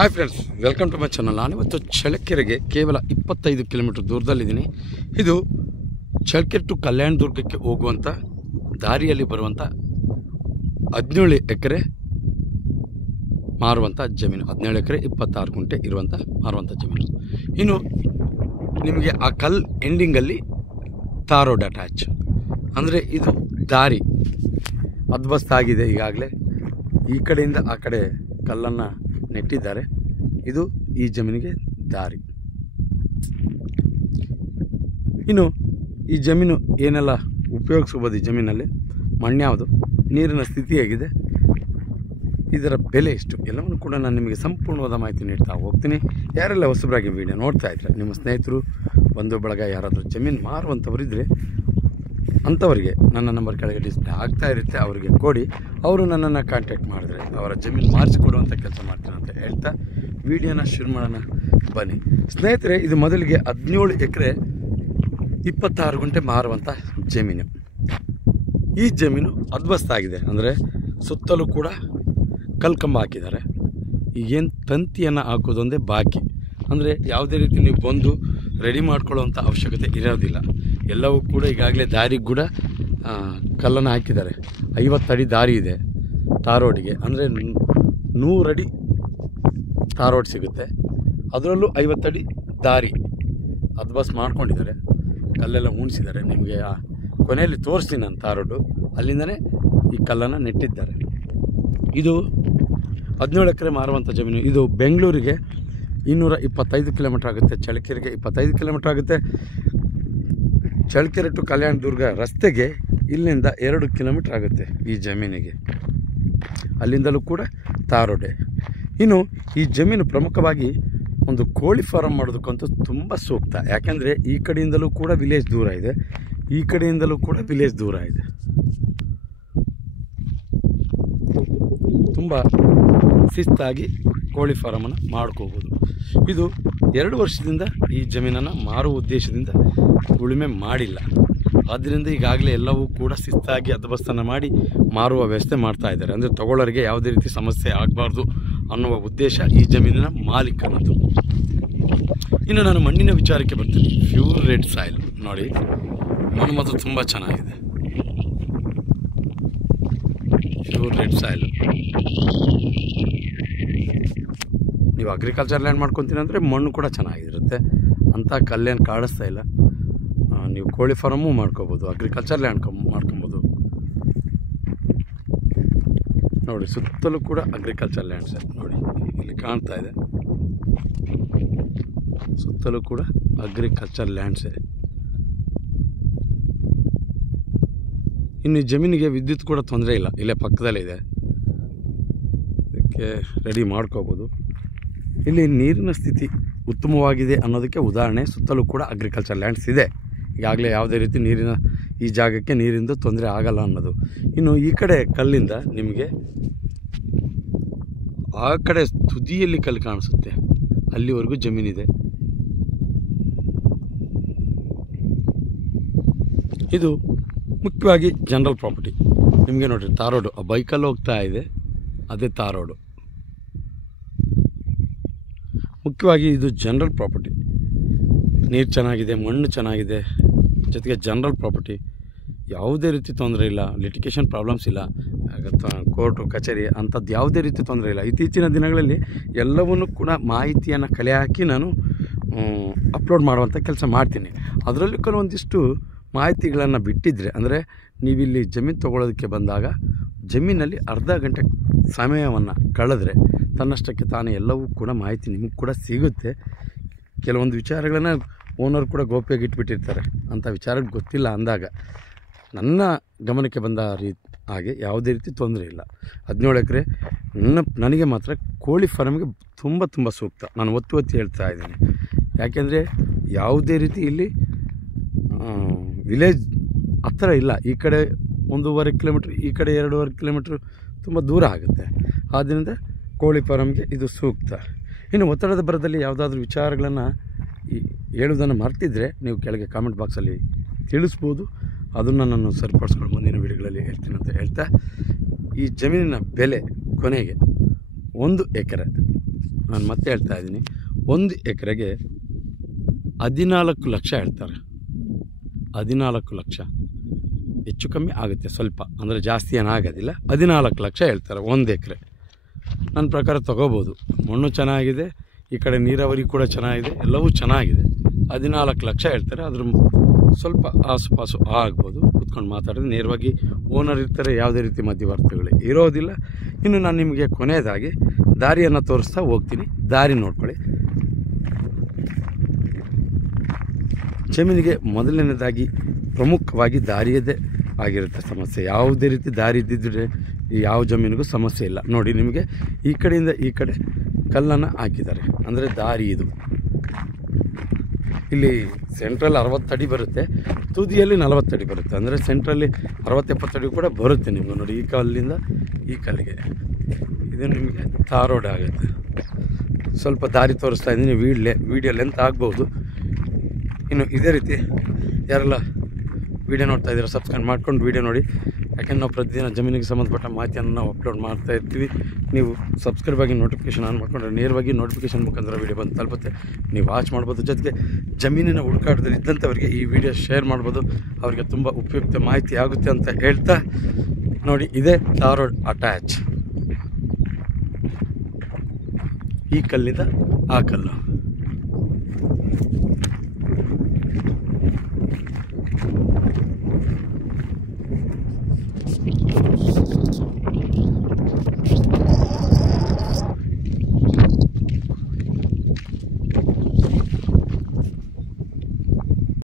Hi friends, welcome to my channel. ನಾನಿವತ್ತು ಚಳ್ಳಕೆರೆಗೆ ಕೇವಲ 25 ಕಿಲೋಮೀಟರ್ ದೂರದಲ್ಲಿದ್ದೀನಿ. ಇದು ಚಳ್ಳಕೆರೆ ಟು ಕಲ್ಯಾಣ ದುರ್ಗಕ್ಕೆ ಹೋಗುವಂಥ ದಾರಿಯಲ್ಲಿ ಬರುವಂಥ 17 ಎಕರೆ ಮಾರುವಂಥ ಜಮೀನು. 17 ಎಕರೆ 26 ಗುಂಟೆ ಇರುವಂಥ ಮಾರುವಂಥ ಜಮೀನು. ಇನ್ನು ನಿಮಗೆ ಆ ಕಲ್ ಎಂಡಿಂಗಲ್ಲಿ ತಾರ್ ರೋಡ್ ಅಟ್ಯಾಚ್, ಅಂದರೆ ಇದು ದಾರಿ ಅದ್ಬಸ್ತಾಗಿದೆ. ಈಗಾಗಲೇ ಈ ಕಡೆಯಿಂದ ಆ ಕಡೆ ಕಲ್ಲನ್ನು ನೆಟ್ಟಿದ್ದಾರೆ. ಇದು ಈ ಜಮೀನಿಗೆ ದಾರಿ. ಇನ್ನು ಈ ಜಮೀನು ಏನೆಲ್ಲ ಉಪಯೋಗಿಸ್ಬೋದು, ಈ ಜಮೀನಲ್ಲಿ ಮಣ್ಣು ಯಾವುದು, ನೀರಿನ ಸ್ಥಿತಿ ಹೇಗಿದೆ, ಇದರ ಬೆಲೆ ಎಷ್ಟು, ಎಲ್ಲವನ್ನು ಕೂಡ ನಾನು ನಿಮಗೆ ಸಂಪೂರ್ಣವಾದ ಮಾಹಿತಿ ನೀಡ್ತಾ ಹೋಗ್ತೀನಿ. ಯಾರೆಲ್ಲ ಹೊಸಬರಾಗಿ ವಿಡಿಯೋ ನೋಡ್ತಾ ಇದ್ರೆ, ನಿಮ್ಮ ಸ್ನೇಹಿತರು ಬಂಧು ಬಳಗ ಯಾರಾದರೂ ಜಮೀನು ಮಾರುವಂಥವರಿದ್ದರೆ ಅಂಥವರಿಗೆ ನನ್ನ ನಂಬರ್ ಕೆಳಗೆ ಡಿಸ್ಪ್ಲೇ ಆಗ್ತಾ ಇರುತ್ತೆ, ಅವರಿಗೆ ಕೊಡಿ. ಅವರು ನನ್ನನ್ನು ಕಾಂಟ್ಯಾಕ್ಟ್ ಮಾಡಿದ್ರೆ ಅವರ ಜಮೀನು ಮಾರಿಸಿಕೊಡುವಂಥ ಕೆಲಸ ಮಾಡ್ತೀನಿ ಅಂತ ಹೇಳ್ತಾ ವಿಡಿಯೋನ ಶುರು ಮಾಡೋಣ ಬನ್ನಿ ಸ್ನೇಹಿತರೆ. ಇದು ಮೊದಲಿಗೆ 17 ಎಕರೆ 26 ಗುಂಟೆ ಮಾರುವಂಥ ಜಮೀನು. ಈ ಜಮೀನು ಅದ್ಬಸ್ತಾಗಿದೆ, ಅಂದರೆ ಸುತ್ತಲೂ ಕೂಡ ಕಲ್ಕಂಬ ಹಾಕಿದ್ದಾರೆ. ಈಗೇನು ತಂತಿಯನ್ನು ಹಾಕೋದೊಂದೇ ಬಾಕಿ, ಅಂದರೆ ಯಾವುದೇ ರೀತಿ ನೀವು ಬಂದು ರೆಡಿ ಮಾಡ್ಕೊಳ್ಳೋವಂಥ ಅವಶ್ಯಕತೆ ಇರೋದಿಲ್ಲ. ಎಲ್ಲವೂ ಕೂಡ ಈಗಾಗಲೇ ದಾರಿಗೆ ಕೂಡ ಕಲ್ಲನ್ನು ಹಾಕಿದ್ದಾರೆ. 50 ಅಡಿ ದಾರಿ ಇದೆ ತಾರ್ ರೋಡಿಗೆ, ಅಂದರೆ 100 ಅಡಿ ತಾರ್ ರೋಡ್ ಸಿಗುತ್ತೆ. ಅದರಲ್ಲೂ 50 ಅಡಿ ದಾರಿ ಅದ್ಬಸ್ ಮಾಡ್ಕೊಂಡಿದ್ದಾರೆ, ಕಲ್ಲೆಲ್ಲ ಉಣಿಸಿದ್ದಾರೆ. ನಿಮಗೆ ಕೊನೆಯಲ್ಲಿ ತೋರಿಸ್ತೀನಿ ನಾನು ತಾರ್ ರೋಡು, ಅಲ್ಲಿಂದನೇ ಈ ಕಲ್ಲನ್ನು ನೆಟ್ಟಿದ್ದಾರೆ. ಇದು 17 ಎಕರೆ ಮಾರುವಂಥ ಜಮೀನು. ಇದು ಬೆಂಗಳೂರಿಗೆ 225 ಕಿಲೋಮೀಟ್ರ್ ಆಗುತ್ತೆ, ಚಳ್ಳಕೆರೆಗೆ 25 ಕಿಲೋಮೀಟ್ರ್ ಆಗುತ್ತೆ. ಚಳ್ಳಕೆರೆ ಟು ಕಲ್ಯಾಣ ದುರ್ಗ ರಸ್ತೆಗೆ ಇಲ್ಲಿಂದ 2 ಕಿಲೋಮೀಟ್ರ್ ಆಗುತ್ತೆ ಈ ಜಮೀನಿಗೆ. ಅಲ್ಲಿಂದಲೂ ಕೂಡ ತಾರ್ ರೋಡೆ. ಇನ್ನು ಈ ಜಮೀನು ಪ್ರಮುಖವಾಗಿ ಒಂದು ಕೋಳಿ ಫಾರಮ್ ಮಾಡೋದಕ್ಕಂತೂ ತುಂಬ ಸೂಕ್ತ. ಯಾಕೆಂದರೆ ಈ ಕಡೆಯಿಂದಲೂ ಕೂಡ ವಿಲೇಜ್ ದೂರ ಇದೆ, ಈ ಕಡೆಯಿಂದಲೂ ಕೂಡ ವಿಲೇಜ್ ದೂರ ಇದೆ. ತುಂಬ ಶಿಸ್ತಾಗಿ ಕೋಳಿ ಫಾರಮನ್ನು ಮಾಡ್ಕೋಬೋದು. ಇದು 2 ವರ್ಷದಿಂದ ಈ ಜಮೀನನ್ನು ಮಾರುವ ಉದ್ದೇಶದಿಂದ ಉಳುಮೆ ಮಾಡಿಲ್ಲ. ಆದ್ದರಿಂದ ಈಗಾಗಲೇ ಎಲ್ಲವೂ ಕೂಡ ಶಿಸ್ತಾಗಿ ಅದ್ಬಸ್ತನ್ನು ಮಾಡಿ ಮಾರುವ ವ್ಯವಸ್ಥೆ ಮಾಡ್ತಾ ಇದ್ದಾರೆ. ಅಂದರೆ ತಗೊಳ್ಳೋರಿಗೆ ಯಾವುದೇ ರೀತಿ ಸಮಸ್ಯೆ ಆಗಬಾರ್ದು ಅನ್ನುವ ಉದ್ದೇಶ ಈ ಜಮೀನಿನ ಮಾಲೀಕನದ್ದು. ಇನ್ನು ನಾನು ಮಣ್ಣಿನ ವಿಚಾರಕ್ಕೆ ಬರ್ತೀನಿ. ಪ್ಯೂರ್ ರೆಡ್ ಸಾಯಿಲ್ ನೋಡಿ, ಮಣ್ಣು ಮಾತ್ರ ತುಂಬ ಚೆನ್ನಾಗಿದೆ. Pure red soil. ನೀವು ಅಗ್ರಿಕಲ್ಚರ್ ಲ್ಯಾಂಡ್ ಮಾಡ್ಕೊತೀನಿ ಅಂದರೆ ಮಣ್ಣು ಕೂಡ ಚೆನ್ನಾಗಿರುತ್ತೆ, ಅಂಥ ಕಲ್ಲೇನು ಕಾಡಿಸ್ತಾ ಇಲ್ಲ. ನೀವು ಕೋಳಿ ಫಾರಮು ಮಾಡ್ಕೋಬೋದು, ಅಗ್ರಿಕಲ್ಚರ್ ಲ್ಯಾಂಡ್ ಮಾಡ್ಕೊಬೋದು. ನೋಡಿ ಸುತ್ತಲೂ ಕೂಡ ಅಗ್ರಿಕಲ್ಚರ್ ಲ್ಯಾಂಡ್ಸ್ ನೋಡಿ, ಇಲ್ಲಿ ಕಾಣ್ತಾ ಇದೆ. ಸುತ್ತಲೂ ಕೂಡ ಅಗ್ರಿಕಲ್ಚರ್ ಲ್ಯಾಂಡ್ಸೇ. ಇನ್ನು ಈ ಜಮೀನಿಗೆ ವಿದ್ಯುತ್ ಕೂಡ ತೊಂದರೆ ಇಲ್ಲ, ಇಲ್ಲೇ ಪಕ್ಕದಲ್ಲೇ ಇದೆ, ಇದಕ್ಕೆ ರೆಡಿ ಮಾಡ್ಕೋಬೋದು. ಇಲ್ಲಿ ನೀರಿನ ಸ್ಥಿತಿ ಉತ್ತಮವಾಗಿದೆ ಅನ್ನೋದಕ್ಕೆ ಉದಾಹರಣೆ, ಸುತ್ತಲೂ ಕೂಡ ಅಗ್ರಿಕಲ್ಚರ್ ಲ್ಯಾಂಡ್ಸ್ ಇದೆ. ಈಗಾಗಲೇ ಯಾವುದೇ ರೀತಿ ಈ ಜಾಗಕ್ಕೆ ನೀರಿಂದ ತೊಂದರೆ ಆಗಲ್ಲ ಅನ್ನೋದು. ಇನ್ನು ಈ ಕಡೆ ಕಲ್ಲಿಂದ ನಿಮಗೆ ಆ ಕಡೆ ತುದಿಯಲ್ಲಿ ಕಲ್ಲು ಕಾಣಿಸುತ್ತೆ, ಅಲ್ಲಿವರೆಗೂ ಜಮೀನಿದೆ. ಇದು ಮುಖ್ಯವಾಗಿ ಜನರಲ್ ಪ್ರಾಪರ್ಟಿ. ನಿಮಗೆ ನೋಡಿರಿ ತಾರ್ ರೋಡು, ಆ ಬೈಕಲ್ಲಿ ಹೋಗ್ತಾ ಇದೆ, ಅದೇ ತಾರ್ ರೋಡು. ಮುಖ್ಯವಾಗಿ ಇದು ಜನರಲ್ ಪ್ರಾಪರ್ಟಿ. ನೀರು ಚೆನ್ನಾಗಿದೆ, ಮಣ್ಣು ಚೆನ್ನಾಗಿದೆ, ಜೊತೆಗೆ ಜನರಲ್ ಪ್ರಾಪರ್ಟಿ. ಯಾವುದೇ ರೀತಿ ತೊಂದರೆ ಇಲ್ಲ, ಲಿಟಿಗೇಷನ್ ಪ್ರಾಬ್ಲಮ್ಸ್ ಇಲ್ಲ, ಕೋರ್ಟು ಕಚೇರಿ ಅಂಥದ್ದು ಯಾವುದೇ ರೀತಿ ತೊಂದರೆ ಇಲ್ಲ. ಇತ್ತೀಚಿನ ದಿನಗಳಲ್ಲಿ ಎಲ್ಲವನ್ನೂ ಕೂಡ ಮಾಹಿತಿಯನ್ನು ಕಲೆ ಹಾಕಿ ನಾನು ಅಪ್ಲೋಡ್ ಮಾಡುವಂಥ ಕೆಲಸ ಮಾಡ್ತೀನಿ. ಅದರಲ್ಲಿ ಕೆಲವೊಂದಿಷ್ಟು ಮಾಹಿತಿಗಳನ್ನು ಬಿಟ್ಟಿದ್ದರೆ, ಅಂದರೆ ನೀವಿಲ್ಲಿ ಜಮೀನು ತೊಗೊಳ್ಳೋದಕ್ಕೆ ಬಂದಾಗ ಜಮೀನಲ್ಲಿ ಅರ್ಧ ಗಂಟೆ ಸಮಯವನ್ನು ಕಳೆದ್ರೆ ತನ್ನಷ್ಟಕ್ಕೆ ತಾನೇ ಎಲ್ಲವೂ ಕೂಡ ಮಾಹಿತಿ ನಿಮಗೆ ಕೂಡ ಸಿಗುತ್ತೆ. ಕೆಲವೊಂದು ವಿಚಾರಗಳನ್ನು ಓನರ್ ಕೂಡ ಗೋಪ್ಯವಾಗಿ ಇಟ್ಬಿಟ್ಟಿರ್ತಾರೆ, ಅಂಥ ವಿಚಾರಗಳು ಗೊತ್ತಿಲ್ಲ ಅಂದಾಗ ನನ್ನ ಗಮನಕ್ಕೆ ಬಂದ ಹಾಗೆ ಯಾವುದೇ ರೀತಿ ತೊಂದರೆ ಇಲ್ಲ. 17 ಎಕರೆ ನನಗೆ ಮಾತ್ರ ಕೋಳಿ ಫಾರ್ಮಿಗೆ ತುಂಬ ತುಂಬ ಸೂಕ್ತ. ನಾನು ಒತ್ತಿ ಹೇಳ್ತಾ ಇದ್ದೀನಿ. ಯಾಕೆಂದರೆ ಯಾವುದೇ ರೀತಿ ಇಲ್ಲಿ ವಿಲೇಜ್ ಹತ್ತಿರ ಇಲ್ಲ. ಈ ಕಡೆ 1.5 ಕಿಲೋಮೀಟ್ರ್, ಈ ಕಡೆ 2.5 ಕಿಲೋಮೀಟ್ರ್ ತುಂಬ ದೂರ ಆಗುತ್ತೆ. ಆದ್ದರಿಂದ ಕೋಳಿ ಫಾರಮ್ಗೆ ಇದು ಸೂಕ್ತ. ಇನ್ನು ಒತ್ತಡದ ಬರದಲ್ಲಿ ಯಾವುದಾದ್ರೂ ವಿಚಾರಗಳನ್ನು ಹೇಳುವುದನ್ನು ಮರ್ತಿದ್ದರೆ ನೀವು ಕೆಳಗೆ ಕಾಮೆಂಟ್ ಬಾಕ್ಸಲ್ಲಿ ತಿಳಿಸ್ಬೋದು. ಅದನ್ನು ನಾನು ಸರಿಪಡಿಸ್ಕೊಂಡು ಮುಂದಿನ ವಿಡಿಯೋಗಳಲ್ಲಿ ಹೇಳ್ತೀನಿ ಅಂತ ಹೇಳ್ತಾ, ಈ ಜಮೀನಿನ ಬೆಲೆ ಕೊನೆಗೆ 1 ಎಕರೆ ನಾನು ಮತ್ತೆ ಹೇಳ್ತಾ ಇದ್ದೀನಿ, 1 ಎಕರೆಗೆ 14 ಲಕ್ಷ ಹೇಳ್ತಾರೆ. 14 ಲಕ್ಷ, ಹೆಚ್ಚು ಕಮ್ಮಿ ಆಗುತ್ತೆ ಸ್ವಲ್ಪ, ಅಂದರೆ ಜಾಸ್ತಿ ಏನಾಗೋದಿಲ್ಲ. 14 ಲಕ್ಷ ಹೇಳ್ತಾರೆ 1 ಎಕರೆ. ನನ್ನ ಪ್ರಕಾರ ತೊಗೋಬೋದು. ಮಣ್ಣು ಚೆನ್ನಾಗಿದೆ, ಈ ಕಡೆ ನೀರಾವರಿ ಕೂಡ ಚೆನ್ನಾಗಿದೆ, ಎಲ್ಲವೂ ಚೆನ್ನಾಗಿದೆ. 14 ಲಕ್ಷ ಹೇಳ್ತಾರೆ. ಅದ್ರ ಸ್ವಲ್ಪ ಆಸುಪಾಸು ಆಗ್ಬೋದು. ಕೂತ್ಕೊಂಡು ಮಾತಾಡಿದ್ರೆ ನೇರವಾಗಿ ಓನರ್ ಇರ್ತಾರೆ, ಯಾವುದೇ ರೀತಿ ಮಧ್ಯವರ್ತಿಗಳು ಇರೋದಿಲ್ಲ. ಇನ್ನು ನಾನು ನಿಮಗೆ ಕೊನೆಯದಾಗಿ ದಾರಿಯನ್ನು ತೋರಿಸ್ತಾ ಹೋಗ್ತೀನಿ, ದಾರಿ ನೋಡ್ಕೊಳ್ಳಿ. ಜಮೀನಿಗೆ ಮೊದಲನೇದಾಗಿ ಪ್ರಮುಖವಾಗಿ ದಾರಿಯದೇ ಆಗಿರುತ್ತೆ ಸಮಸ್ಯೆ. ಯಾವುದೇ ರೀತಿ ದಾರಿ ಇದ್ದಿದ್ದರೆ ಯಾವ ಜಮೀನಿಗೂ ಸಮಸ್ಯೆ ಇಲ್ಲ. ನೋಡಿ, ನಿಮಗೆ ಈ ಕಡೆಯಿಂದ ಈ ಕಡೆ ಕಲ್ಲನ್ನು ಹಾಕಿದ್ದಾರೆ, ಅಂದರೆ ದಾರಿ ಇದು. ಇಲ್ಲಿ ಸೆಂಟ್ರಲ್ಲಿ 60 ಅಡಿ ಬರುತ್ತೆ, ತುದಿಯಲ್ಲಿ 40 ಅಡಿ ಬರುತ್ತೆ. ಅಂದರೆ ಸೆಂಟ್ರಲ್ಲಿ 60-70 ಅಡಿ ಕೂಡ ಬರುತ್ತೆ ನಿಮಗೆ. ನೋಡಿ, ಈ ಕಲ್ಲಿಂದ ಈ ಕಲ್ಲಿಗೆ ಇದು ನಿಮಗೆ ತಾರ್ ರೋಡ್ ಆಗುತ್ತೆ. ಸ್ವಲ್ಪ ದಾರಿ ತೋರಿಸ್ತಾ ಇದ್ದೀನಿ, ವೀಡಿಯೋ ಲೆಂತ್ ಆಗ್ಬೋದು. ಇನ್ನು ಇದೇ ರೀತಿ ಯಾರೆಲ್ಲ ವೀಡಿಯೋ ನೋಡ್ತಾ ಇದ್ದೀರಾ ಸಬ್ಸ್ಕ್ರೈಬ್ ಮಾಡ್ಕೊಂಡು ವೀಡಿಯೋ ನೋಡಿ. ಯಾಕೆಂದ್ರೆ ನಾವು ಪ್ರತಿದಿನ ಜಮೀನಿಗೆ ಸಂಬಂಧಪಟ್ಟ ಮಾಹಿತಿಯನ್ನು ನಾವು ಅಪ್ಲೋಡ್ ಮಾಡ್ತಾ ಇರ್ತೀವಿ. ನೀವು ಸಬ್ಸ್ಕ್ರೈಬ್ ಆಗಿ ನೋಟಿಫಿಕೇಷನ್ ಆನ್ ಮಾಡಿಕೊಂಡ್ರೆ ನೇರವಾಗಿ ನೋಟಿಫಿಕೇಷನ್ ಮುಖಾಂತರ ವೀಡಿಯೋ ಬಂದು ತಲುಪುತ್ತೆ, ನೀವು ವಾಚ್ ಮಾಡ್ಬೋದು. ಜೊತೆಗೆ ಜಮೀನಿನ ಹುಡುಕಾಟದಲ್ಲಿ ಇದ್ದಂಥವರಿಗೆ ಈ ವಿಡಿಯೋ ಶೇರ್ ಮಾಡ್ಬೋದು, ಅವರಿಗೆ ತುಂಬ ಉಪಯುಕ್ತ ಮಾಹಿತಿ ಆಗುತ್ತೆ ಅಂತ ಹೇಳ್ತಾ, ನೋಡಿ ಇದೇ ತಾರ್ ರೋಡ್ ಅಟ್ಯಾಚ್. ಈ ಕಲ್ಲಿಂದ ಆ ಕಲ್ಲು.